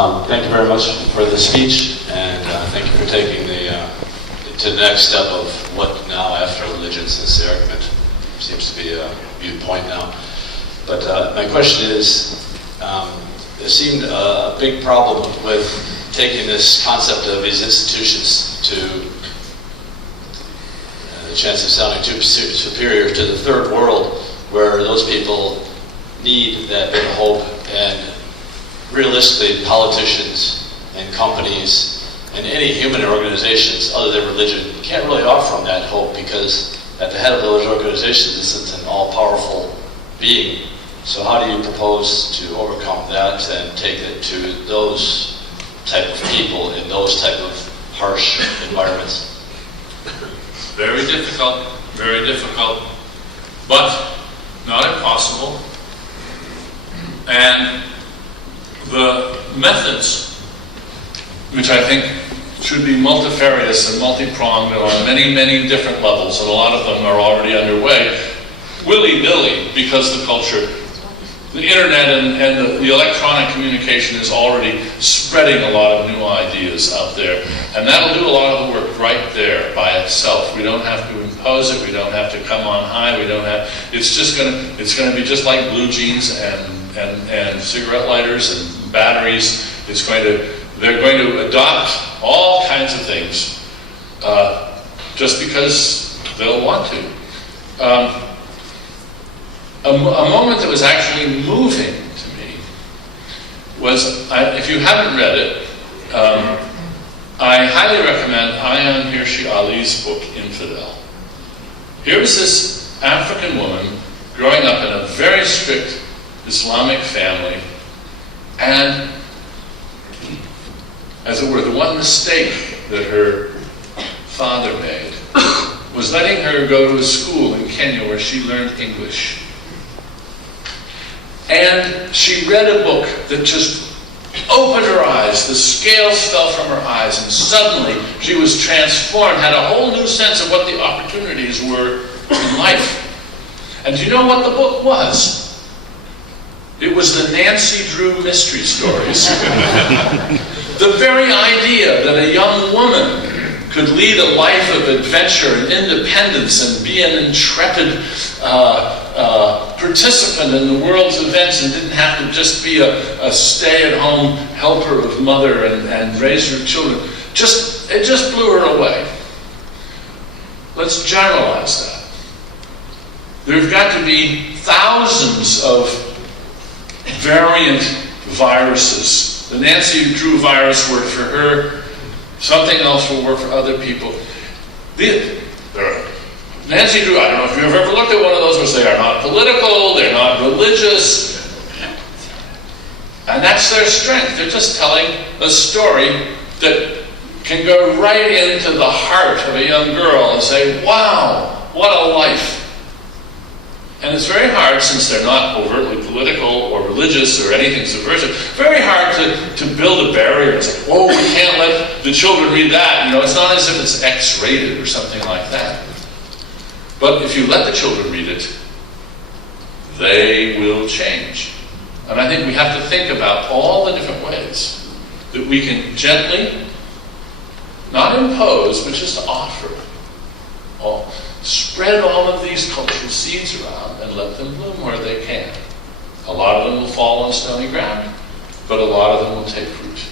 Thank you very much for the speech, and thank you for taking to the next step of what now after religion, since the argument seems to be a viewpoint now. But my question is, there seemed a big problem with taking this concept of these institutions to the chance of sounding too superior to the third world, where those people need that bit of hope, and realistically politicians and companies and any human organizations other than religion can't really offer them that hope, because at the head of those organizations isn't an all-powerful being. So how do you propose to overcome that and take it to those type of people in those type of harsh environments? Very difficult, but not impossible. And the methods, which I think should be multifarious and multi-pronged and on many, many different levels, and a lot of them are already underway, willy-nilly, because the culture, the internet and the electronic communication is already spreading a lot of new ideas out there. And that'll do a lot of the work right there by itself. We don't have to impose it, we don't have to come on high, it's gonna be just like blue jeans and cigarette lighters and batteries. They're going to adopt all kinds of things just because they'll want to. A moment that was actually moving to me was, if you haven't read it, I highly recommend Ayaan Hirsi Ali's book, Infidel. Here's this African woman growing up in a very strict Islamic family, and, as it were, the one mistake that her father made was letting her go to a school in Kenya where she learned English. And she read a book that just opened her eyes. The scales fell from her eyes, and suddenly she was transformed, had a whole new sense of what the opportunities were in life. And do you know what the book was? It was the Nancy Drew mystery stories. The very idea that a young woman could lead a life of adventure and independence and be an intrepid participant in the world's events, and didn't have to just be a stay-at-home helper of mother and raise her children, it just blew her away. Let's generalize that. There've got to be thousands of variant viruses. The Nancy Drew virus worked for her. Something else will work for other people. Nancy Drew, I don't know if you've ever looked at one of those, which they are not political, they're not religious. And that's their strength. They're just telling a story that can go right into the heart of a young girl and say, wow, what a life. And it's very hard, since they're not overtly political or religious or anything subversive, very hard to build a barrier and say, oh, we can't let the children read that. It's not as if it's X-rated or something like that. But if you let the children read it, they will change. And I think we have to think about all the different ways that we can gently, not impose, but just offer, spread all of these cultural seeds around and let them bloom where they can. A lot of them will fall on stony ground, but a lot of them will take root.